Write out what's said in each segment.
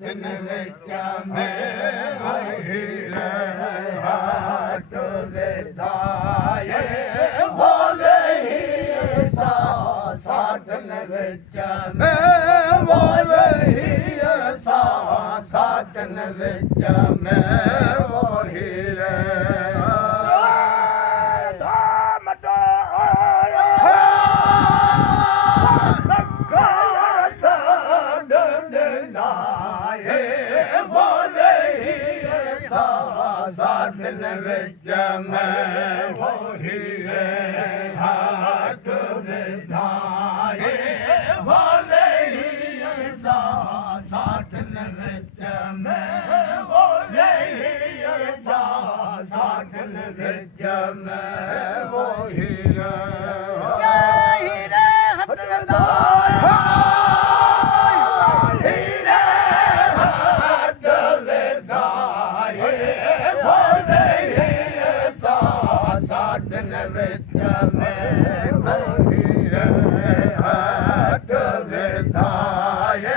दिन विच में हीरे हाट विधाए बोले ही साधन विच में बोले ही साधन विच में वो हीरे साधन विच में वो हीरे हाथ विधाए बोले ही साधन विच में बोले ही साधन विच में वो हीरे हाथ विधाए साधन विच में हीरे हाथ विधाए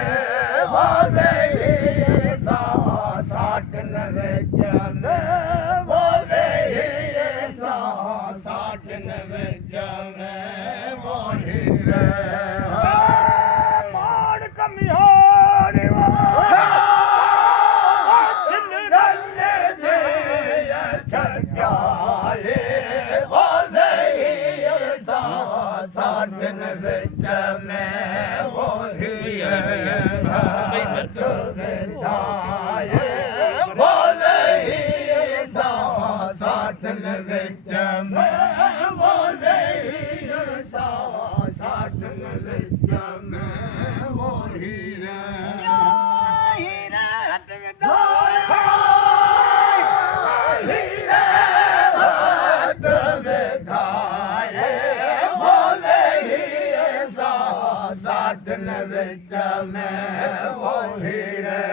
बोले ही साधन विच में बोले ही साधन विच में वो हीरे मार कमियार साधन विच में वो हीरे हाथ विधाए बोले ही साधन विच में बोले ही साधन विच में वो हीरे हाथ विधाए हीरे हाथ विधाए साधन विच में वो हीरे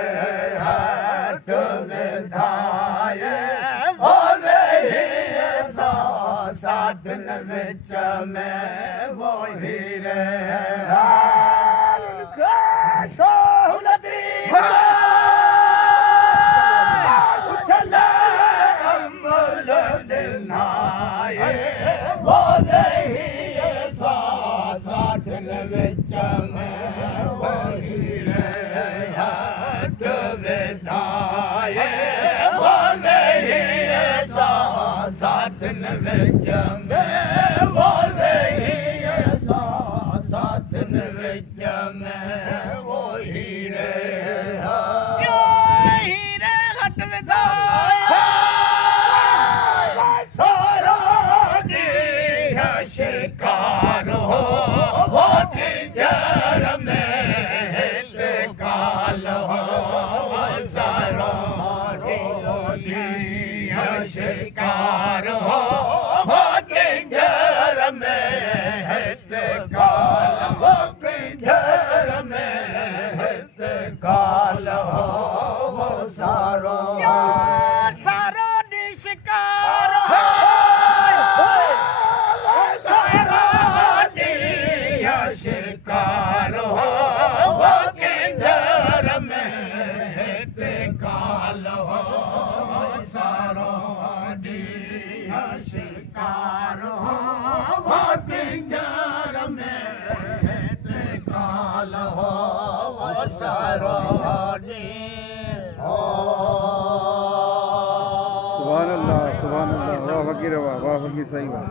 हाथ विधाए बोले ही साधन विच में वो हीरे उछले अमल दिनाए बोले ही साधन विच में वो हीरे हाथ विधाए बोले ही साधन विच में बोले ही साधन विच में वो हीरे हाथ विधाए सारा देह शिकार हो वो जर में काल हो सारा शिकार हो वो जर में काल हो जर में काल हो वो सारो सारा शिकार शिकार हो वो किधर में काल हो सारो शिकार हो वो किधर में काल हो वो सारो सुभान अल्लाह वाह फकीर वाह फकीर सही बात।